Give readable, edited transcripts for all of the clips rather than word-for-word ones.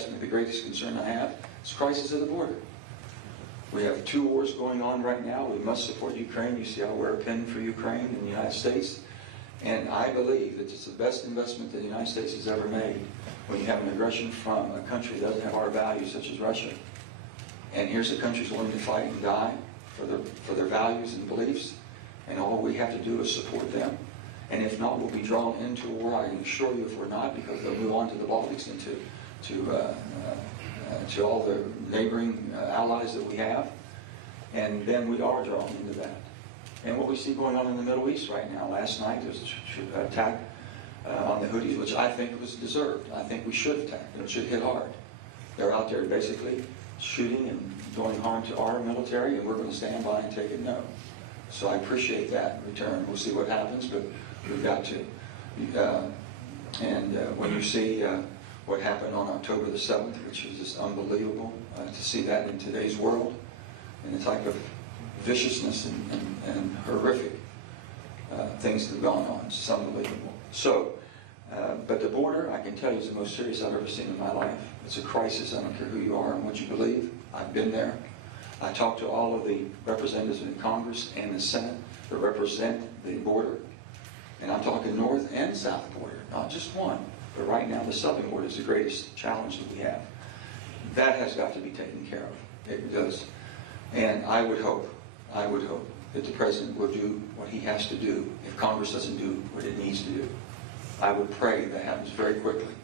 ask me the greatest concern I have, is crisis at the border. We have 2 wars going on right now. We must support Ukraine. You see I wear a pin for Ukraine in the United States. And I believe that it's the best investment that the United States has ever made when you have an aggression from a country that doesn't have our values, such as Russia. And here's a country that's willing to fight and die for their values and beliefs. And all we have to do is support them. And if not, we'll be drawn into a war. I can assure you if we're not, because they'll move on to the Baltics and to all the neighboring allies that we have. And then we are drawn into that. And what we see going on in the Middle East right now, last night there was an attack on the Houthis, which I think was deserved. I think we should attack, and it should hit hard. They're out there basically shooting and doing harm to our military, and we're going to stand by and take it no. So I appreciate that in return. We'll see what happens, but we've got to. When you see what happened on October the 7th, which was just unbelievable to see that in today's world, and the type of viciousness and horrific things that have gone on. It's just unbelievable. So, but the border, I can tell you, is the most serious I've ever seen in my life. It's a crisis. I don't care who you are and what you believe. I've been there. I talked to all of the representatives in Congress and the Senate that represent the border. And I'm talking north and south border, not just one. But right now, the southern border is the greatest challenge that we have. That has got to be taken care of. It does. And I would hope that the President will do what he has to do if Congress doesn't do what it needs to do. I would pray that happens very quickly.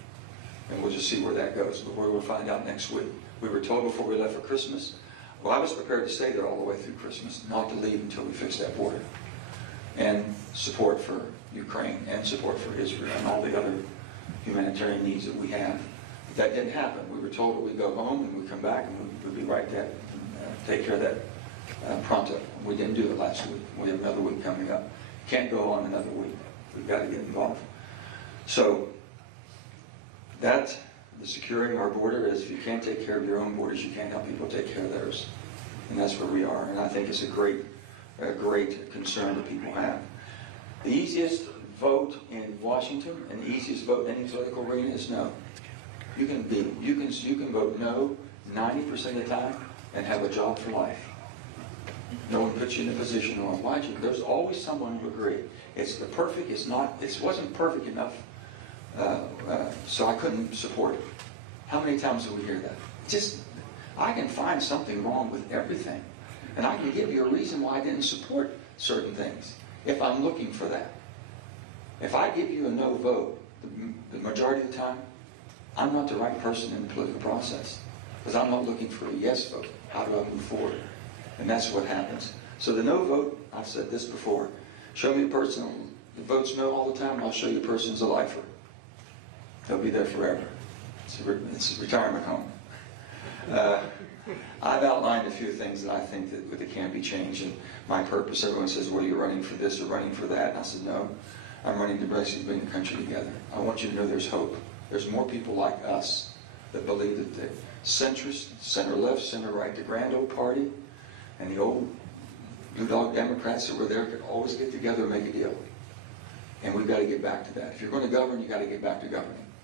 And we'll just see where that goes. But we'll find out next week. We were told before we left for Christmas, well, I was prepared to stay there all the way through Christmas, not to leave until we fix that border. And support for Ukraine and support for Israel and all the other humanitarian needs that we have. But that didn't happen. We were told that we'd go home and we'd come back and we'd be right there and take care of that pronto. We didn't do it last week. We have another week coming up. Can't go on another week. We've got to get involved. So that, the securing our border is, if you can't take care of your own borders, you can't help people take care of theirs. And that's where we are. And I think it's a great concern that people have. The easiest vote in Washington and the easiest vote in any political arena is no. You can vote no 90% of the time and have a job for life. No one puts you in a position on why you. There's always someone who agree. It's the perfect. It's not. It wasn't perfect enough, so I couldn't support it. How many times do we hear that? Just, I can find something wrong with everything, and I can give you a reason why I didn't support certain things if I'm looking for that. If I give you a no vote, the majority of the time, I'm not the right person in the political process, because I'm not looking for a yes vote. How do I move forward? And that's what happens. So the no vote, I've said this before, show me a person that votes no all the time, and I'll show you a person who's a lifer. They'll be there forever. It's a retirement home. I've outlined a few things that I think that can be changed, and my purpose. Everyone says, well, you're running for this or running for that. And I said, no, I'm running to basically bring the country together. I want you to know there's hope. There's more people like us that believe that the centrist, center-left, center-right, the grand old party, and the old blue dog Democrats that were there could always get together and make a deal. And we've got to get back to that. If you're going to govern, you've got to get back to governing.